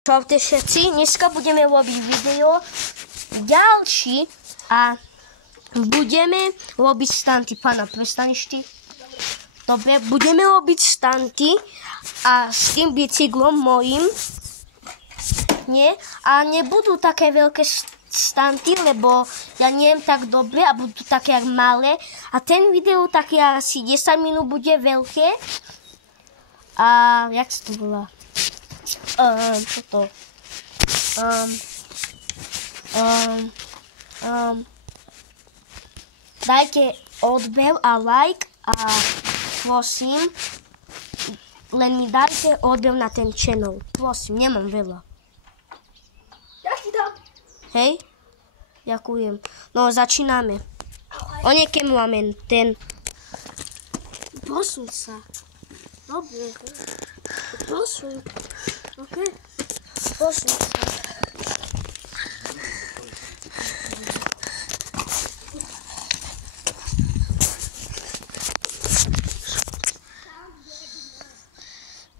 Čaute všetci, dneska budeme robiť video ďalší a budeme robiť stanty. Pána, prestaneš ty? Dobre, budeme robiť stanty a s tým bicyklom mojím. Nie? A nebudú také veľké stanty, lebo ja neviem tak dobre a budú také malé. A ten video taký asi 10 minút bude veľké. A jak sa to volá? Toto. Dajte odber a like a prosím, len mi dajte odber na ten channel. Prosím, nemám veľa. Ja ti dám. Hej? Ďakujem. No, začíname. O niekým máme ten... Posuň sa. Dobre. Posuň. OK. Posuň sa.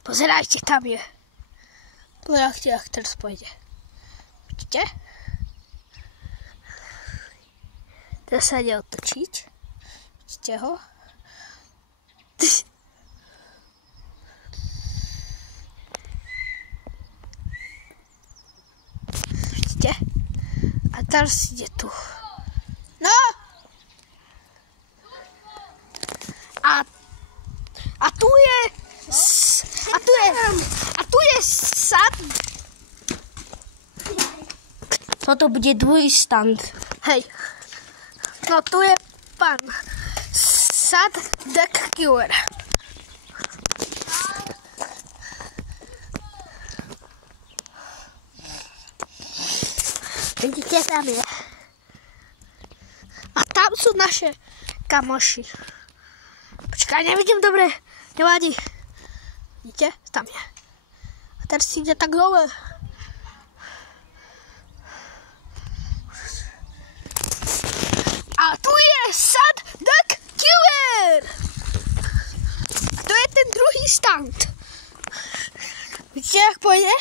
Pozerajte, tam je. Pozerajte, jak teraz pôjde. Vidíte? Teraz sa ide otočiť. Vidíte ho? Vidíte? A teraz ide tu. No! A tu je... A tu je sad. Toto bude druhý stand. Hej. No tu je pán Sad Deck Killer. Vidíte, tam je. A tam sú naše kamoši. Počkaj, nevidím dobre. Nevadí. Vidíte? Tam je. A teraz si ide tak dole. A tu je Sad Deck Killer. A to je ten druhý stand. Vidíte, jak pôjde?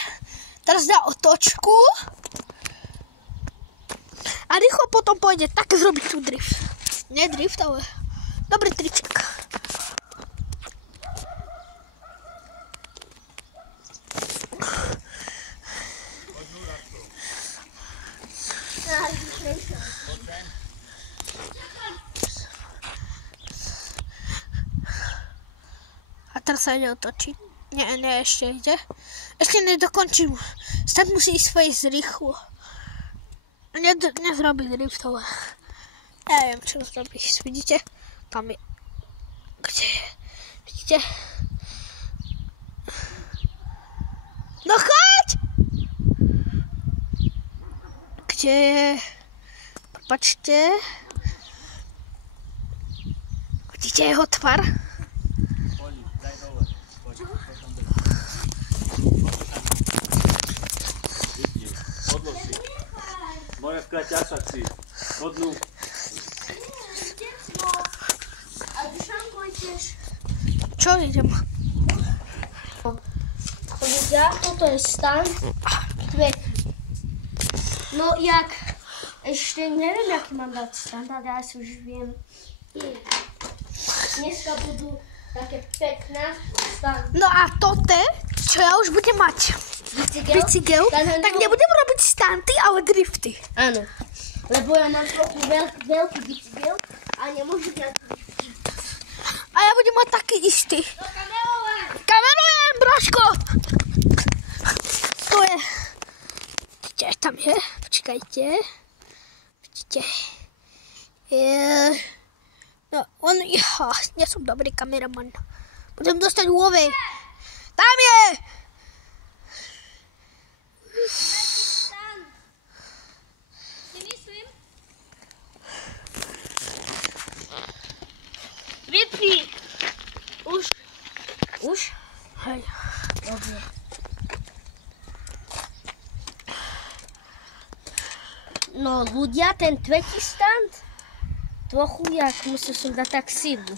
Teraz dá otočku. A rýchlo potom pôjde tak zrobiť tu drift. Nie drift, ale dobrý triček. A teraz sa ide otočiť. Nie, ešte ide. Ešte nedokončím. Snad musí ísť rýchlo. Nezrobí drift, ale neviem, čo zrobí. Vidíte? Tam je. Kde je? Vidíte? No choď! Kde je? Prepačte. Vidíte jeho tvar? Moja skraťača si. Hodnú. Čo idem? Ľudia, toto je stand. No jak, ešte neviem, aký mám dať stand, ale ja si už viem. Dneska budú také pekné stand. No a toto, čo ja už budem mať bicykel, tak nebudem robiť standy, ale drifty. Áno, lebo ja mám trochu veľký bicykel a nemôžem mať drifty. A ja budem mať taký istý. Kamerujem, brožko! To je... Vidíte, tam je. Počkajte. Vidíte. No, nie som dobrý kameraman. Budem dostať úlovej. Tam je! Vypni! Už? Hej. Dobre. No ľudia, ten tretí stand trochu jak musel som dať tak silu.